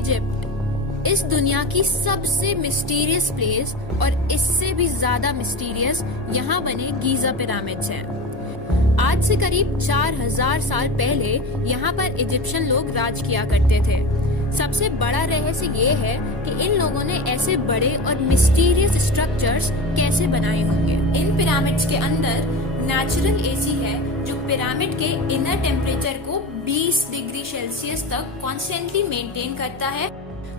Egypt इस दुनिया की सबसे मिस्टीरियस प्लेस और इससे भी ज्यादा मिस्टीरियस यहाँ बने गीजा पिरामिड्स हैं। आज से करीब 4000 साल पहले यहाँ पर इजिप्शियन लोग राज किया करते थे। सबसे बड़ा रहस्य ये है कि इन लोगों ने ऐसे बड़े और मिस्टीरियस स्ट्रक्चर्स कैसे बनाए होंगे। इन पिरामिड्स के अंदर नेचुरल एसी है जो पिरामिड के इनर टेम्परेचर को 20 डिग्री सेल्सियस तक कॉन्स्टेंटली मेंटेन करता है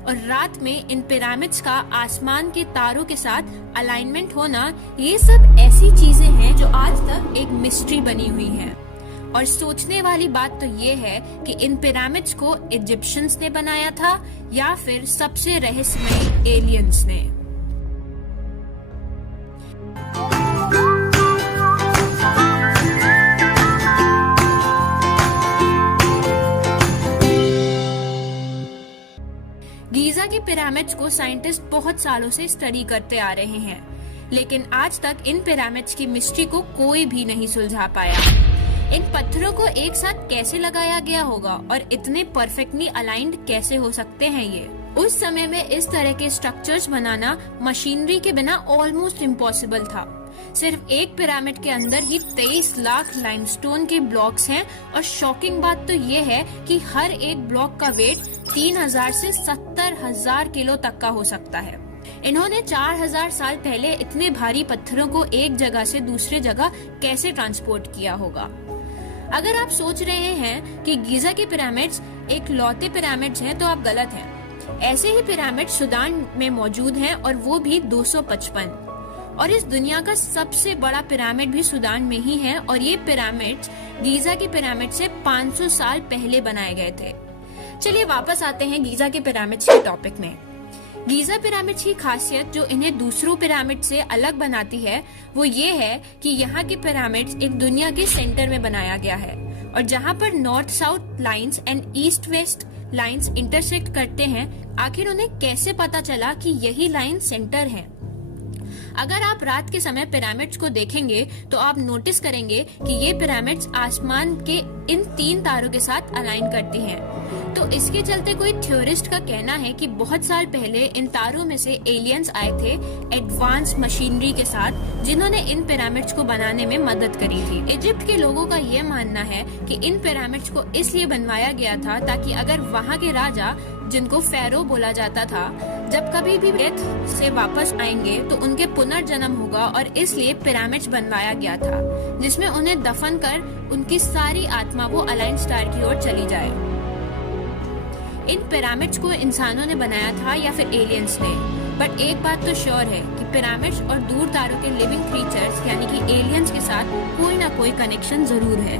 और रात में इन पिरामिड्स का आसमान के तारों के साथ अलाइनमेंट होना, ये सब ऐसी चीजें हैं जो आज तक एक मिस्ट्री बनी हुई हैं। और सोचने वाली बात तो ये है कि इन पिरामिड्स को इजिप्शियंस ने बनाया था या फिर सबसे रहस्यमयी एलियंस ने। गीजा के पिरामिड्स को साइंटिस्ट बहुत सालों से स्टडी करते आ रहे हैं, लेकिन आज तक इन पिरामिड्स की मिस्ट्री को कोई भी नहीं सुलझा पाया। इन पत्थरों को एक साथ कैसे लगाया गया होगा और इतने परफेक्टली अलाइंड कैसे हो सकते हैं ये? उस समय में इस तरह के स्ट्रक्चर्स बनाना मशीनरी के बिना ऑलमोस्ट इम्पॉसिबल था। सिर्फ एक पिरामिड के अंदर ही 23 लाख लाइमस्टोन के ब्लॉक्स हैं और शॉकिंग बात तो ये है कि हर एक ब्लॉक का वेट 3000 से 70,000 किलो तक का हो सकता है। इन्होंने 4000 साल पहले इतने भारी पत्थरों को एक जगह से दूसरे जगह कैसे ट्रांसपोर्ट किया होगा? अगर आप सोच रहे हैं कि गीजा के पिरामिड्स एक लौते पिरामिड्स हैं तो आप गलत हैं। ऐसे ही पिरामिड सूडान में मौजूद हैं और वो भी 255। और इस दुनिया का सबसे बड़ा पिरामिड भी सूडान में ही है और ये पिरामिड्स गीजा के पिरामिड से 500 साल पहले बनाए गए थे। चलिए वापस आते हैं गीजा के पिरामिड्स के टॉपिक में। गीजा पिरामिड्स की खासियत जो इन्हें दूसरों पिरामिड से अलग बनाती है वो ये है कि यहाँ के पिरामिड्स एक दुनिया के सेंटर में बनाया गया है और जहाँ पर north south lines and east west lines intersect करते हैं। आखिर उन्हें कैसे पता चला कि यही लाइन सेंटर है? अगर आप रात के समय पिरामिड्स को देखेंगे तो आप नोटिस करेंगे कि ये पिरामिड्स आसमान के इन 3 तारों के साथ अलाइन करती हैं। तो इसके चलते कोई थ्योरिस्ट का कहना है कि बहुत साल पहले इन तारों में से एलियंस आए थे एडवांस मशीनरी के साथ, जिन्होंने इन पिरामिड्स को बनाने में मदद करी थी। इजिप्ट के लोगों का ये मानना है कि इन पिरामिड्स को इसलिए बनवाया गया था ताकि अगर वहाँ के राजा, जिनको फेरो बोला जाता था, जब कभी भी डेथ से वापस आएंगे तो उनके पुनर्जन्म होगा और इसलिए पिरामिड्स बनवाया गया था जिसमें उन्हें दफन कर उनकी सारी आत्मा वो अलाइन स्टार की ओर चली जाए। इन पिरामिड्स को इंसानों ने बनाया था या फिर एलियंस ने, बट एक बात तो श्योर है कि पिरामिड्स और दूर तारों के लिविंग क्रीचर्स यानी कि एलियंस के साथ कोई ना कोई कनेक्शन जरूर है।